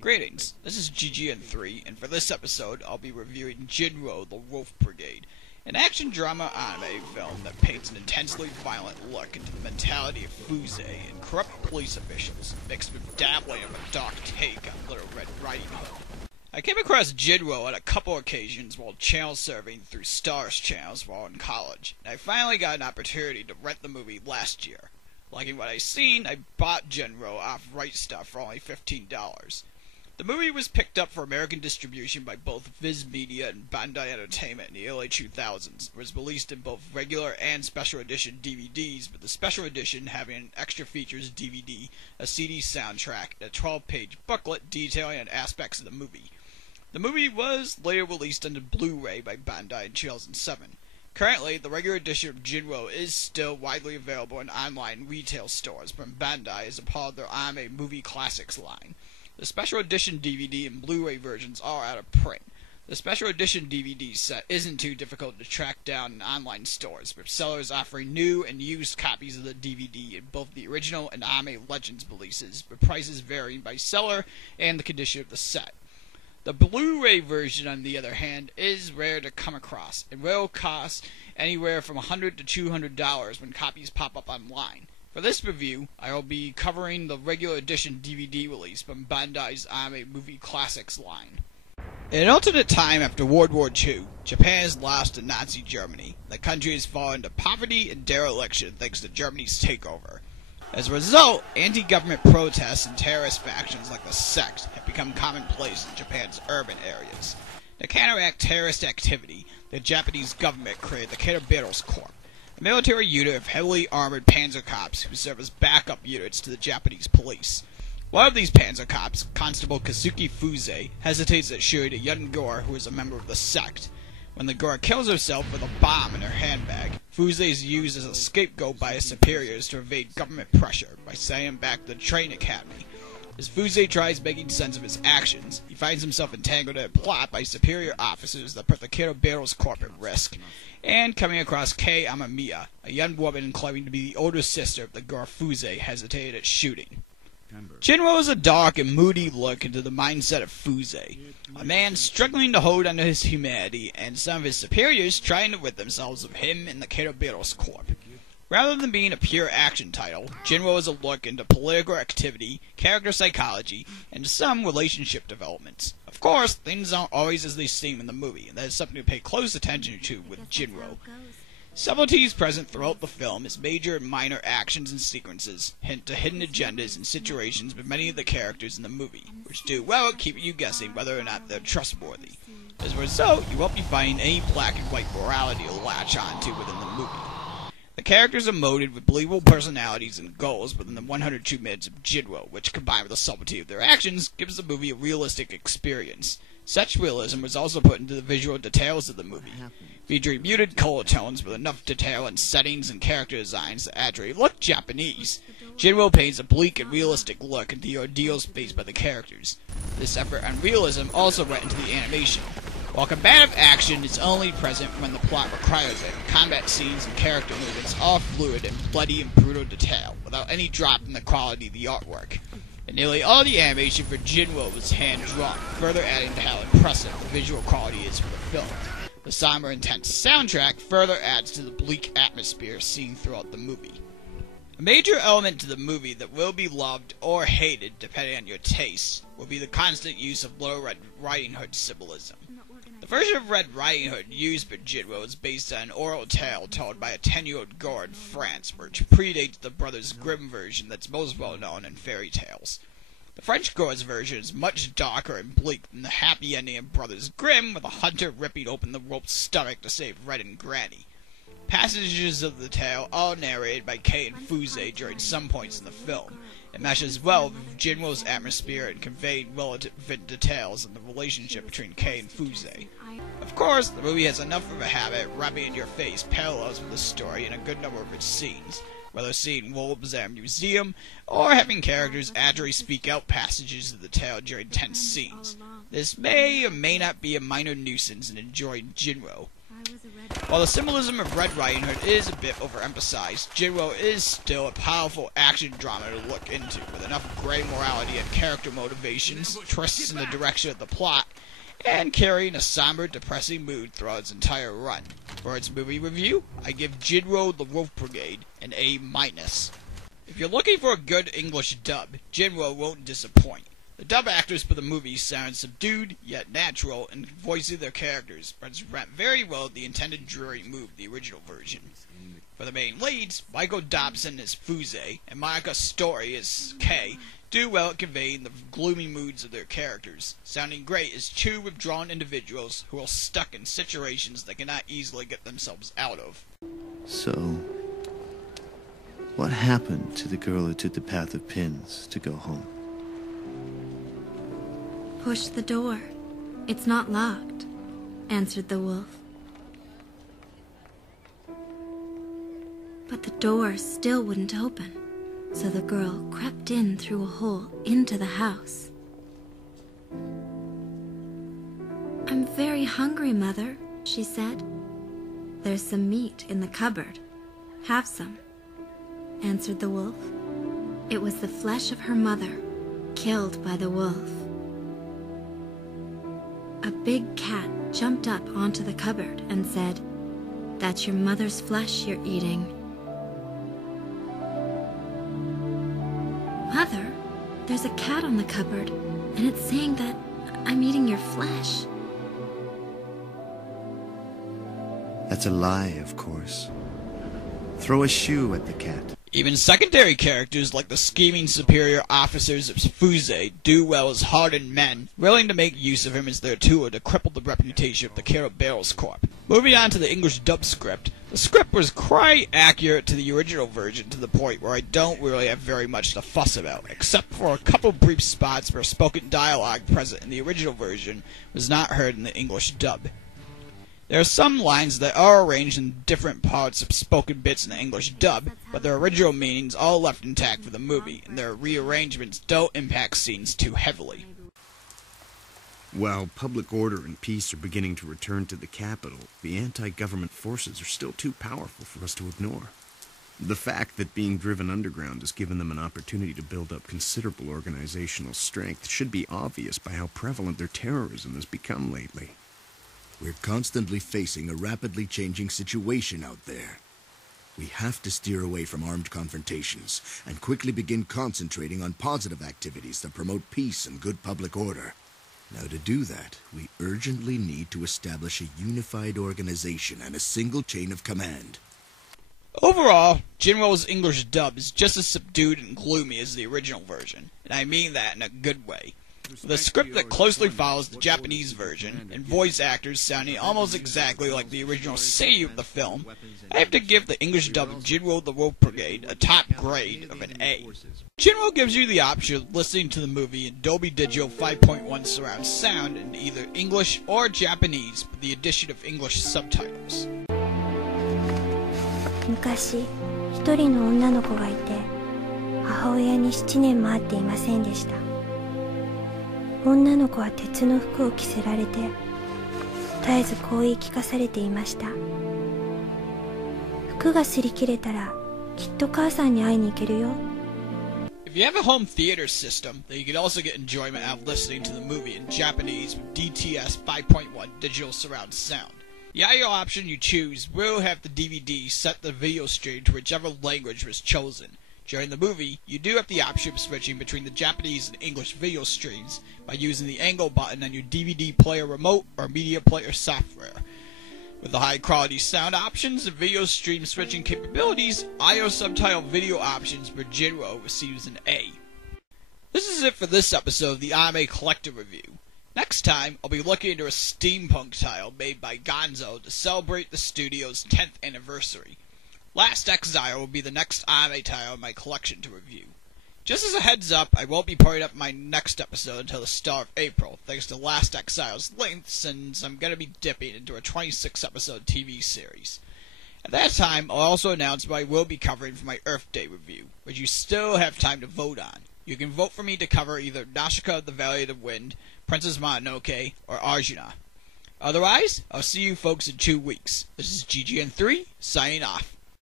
Greetings, this is GGN3, and for this episode I'll be reviewing Jin-Roh, the Wolf Brigade, an action drama anime film that paints an intensely violent look into the mentality of Fusei and corrupt police officials, mixed with dabbling of a dark take on Little Red Riding Hood. I came across Jin-Roh on a couple occasions while channel surfing through Stars channels while in college, and I finally got an opportunity to rent the movie last year. Liking what I seen, I bought Jin-Roh off Right Stuff for only $15. The movie was picked up for American distribution by both Viz Media and Bandai Entertainment in the early 2000s. It was released in both regular and special edition DVDs, with the special edition having an extra features DVD, a CD soundtrack, and a 12-page booklet detailing aspects of the movie. The movie was later released on Blu-ray by Bandai in 2007. Currently, the regular edition of Jin-Roh is still widely available in online retail stores from Bandai as a part of their anime movie classics line. The special edition DVD and Blu-ray versions are out of print. The special edition DVD set isn't too difficult to track down in online stores, with sellers offering new and used copies of the DVD in both the original and Anime Legends releases, with prices varying by seller and the condition of the set. The Blu-ray version, on the other hand, is rare to come across, and will cost anywhere from $100 to $200 when copies pop up online. For this review, I will be covering the regular edition DVD release from Bandai's Anime Movie Classics line. In an alternate time after World War II, Japan is lost to Nazi Germany. The country has fallen into poverty and dereliction thanks to Germany's takeover. As a result, anti-government protests and terrorist factions like the sect have become commonplace in Japan's urban areas. To counteract terrorist activity, the Japanese government created the Kettlebattles Corps, a military unit of heavily armored panzer cops who serve as backup units to the Japanese police. One of these panzer cops, Constable Kazuki Fusei, hesitates at shooting a young girl who is a member of the sect. When the girl kills herself with a bomb in her handbag, Fusei is used as a scapegoat by his superiors to evade government pressure by sending him back to the training academy. As Fusei tries making sense of his actions, he finds himself entangled in a plot by superior officers that put the Kettlebattles Corps at risk, and coming across Kei Amamiya, a young woman claiming to be the older sister of the girl Fusei hesitated at shooting. Jin-Roh is a dark and moody look into the mindset of Fusei, a man struggling to hold onto his humanity, and some of his superiors trying to rid themselves of him and the Kettlebattles Corps. Rather than being a pure action title, Jin-Roh is a look into political activity, character psychology, and some relationship developments. Of course, things aren't always as they seem in the movie, and that is something to pay close attention to with Jin-Roh. Subtleties present throughout the film as major and minor actions and sequences hint to hidden agendas and situations with many of the characters in the movie, which do well at keeping you guessing whether or not they're trustworthy. As a result, you won't be finding any black and white morality to latch onto within the movie. The characters are molded with believable personalities and goals within the 102 minutes of Jin-Roh, which, combined with the subtlety of their actions, gives the movie a realistic experience. Such realism was also put into the visual details of the movie, featuring muted color tones with enough detail in settings and character designs that actually look Japanese. Jin-Roh paints a bleak and realistic look into the ordeals faced by the characters. This effort on realism also went into the animation. While combative action is only present when the plot requires it, combat scenes and character movements are fluid and bloody and brutal detail, without any drop in the quality of the artwork. And nearly all the animation for Jin-Roh was hand-drawn, further adding to how impressive the visual quality is for the film. The somber, intense soundtrack further adds to the bleak atmosphere seen throughout the movie. A major element to the movie that will be loved or hated, depending on your taste, will be the constant use of Little Red Riding Hood symbolism. The version of Red Riding Hood used for Jin-Roh is based on an oral tale told by a 10-year-old girl in France, which predates the Brothers Grimm version that's most well known in fairy tales. The French girl's version is much darker and bleak than the happy ending of Brothers Grimm, with a hunter ripping open the rope's stomach to save Red and Granny. Passages of the tale are narrated by Kei and Fusei during some points in the film. It meshes well with Jin-Roh's atmosphere and conveying relative details in the relationship between Kei and Fusei. Of course, the movie has enough of a habit of rubbing in your face parallels with the story in a good number of its scenes, whether seeing wolves at a museum, or having characters actually speak out passages of the tale during tense scenes. This may or may not be a minor nuisance in enjoying Jin-Roh. While the symbolism of Red Riding Hood is a bit overemphasized, Jin-Roh is still a powerful action drama to look into, with enough gray morality and character motivations, twists in the direction of the plot, and carrying a somber, depressing mood throughout its entire run. For its movie review, I give Jin-Roh the Wolf Brigade an A-. If you're looking for a good English dub, Jin-Roh won't disappoint. The dub actors for the movie sound subdued, yet natural, in voicing their characters, represent very well the intended dreary mood of the original version. For the main leads, Michael Dobson as Fusei, and Monica Story as Kei, do well at conveying the gloomy moods of their characters, sounding great as two withdrawn individuals who are stuck in situations they cannot easily get themselves out of. So, what happened to the girl who took the path of pins to go home? Push the door. It's not locked, answered the wolf. But the door still wouldn't open, so the girl crept in through a hole into the house. I'm very hungry, Mother, she said. There's some meat in the cupboard. Have some, answered the wolf. It was the flesh of her mother, killed by the wolf. A big cat jumped up onto the cupboard and said, "That's your mother's flesh you're eating." Mother, there's a cat on the cupboard, and it's saying that I'm eating your flesh. That's a lie, of course. Throw a shoe at the cat. Even secondary characters like the scheming superior officers of Fusei do well as hardened men, willing to make use of him as their tool to cripple the reputation of the Carol Barrels Corp. Moving on to the English dub script, the script was quite accurate to the original version to the point where I don't really have very much to fuss about, except for a couple brief spots where spoken dialogue present in the original version was not heard in the English dub. There are some lines that are arranged in different parts of spoken bits in the English dub, but their original meanings all left intact for the movie, and their rearrangements don't impact scenes too heavily. While public order and peace are beginning to return to the capital, the anti-government forces are still too powerful for us to ignore. The fact that being driven underground has given them an opportunity to build up considerable organizational strength should be obvious by how prevalent their terrorism has become lately. We're constantly facing a rapidly changing situation out there. We have to steer away from armed confrontations and quickly begin concentrating on positive activities that promote peace and good public order. Now, to do that, we urgently need to establish a unified organization and a single chain of command. Overall, Jin-Roh's English dub is just as subdued and gloomy as the original version, and I mean that in a good way. With a script that closely follows the Japanese version, and voice actors sounding almost exactly like the original seiyuu of the film, I have to give the English dub of Jin-Roh the Wolf Brigade a top grade of an A. Jin-Roh gives you the option of listening to the movie in Dolby Digital 5.1 surround sound in either English or Japanese with the addition of English subtitles. 昔、一人の女の子がいて、母親に7年も会っていませんでした。女の子は鉄の服を着せられて、絶えずこう言い聞かされていました。服が擦り切れたら、きっと母さんに会いに行けるよ。If you have a home theater system, then you can also get enjoyment out of listening to the movie in Japanese with DTS 5.1 digital surround sound. The audio option you choose will have the DVD set the video stream to whichever language was chosen. During the movie, you do have the option of switching between the Japanese and English video streams by using the angle button on your DVD player remote or media player software. With the high-quality sound options and video stream switching capabilities, audio subtitle video options for Jin-Roh receives an A. This is it for this episode of the Anime Collector Review. Next time, I'll be looking into a steampunk tile made by Gonzo to celebrate the studio's 10th anniversary. Last Exile will be the next anime title in my collection to review. Just as a heads up, I won't be putting up my next episode until the start of April, thanks to Last Exile's length, since I'm going to be dipping into a 26-episode TV series. At that time, I'll also announce what I will be covering for my Earth Day review, which you still have time to vote on. You can vote for me to cover either Nausicaa the Valley of the Wind, Princess Mononoke, or Arjuna. Otherwise, I'll see you folks in 2 weeks. This is GGN3, signing off.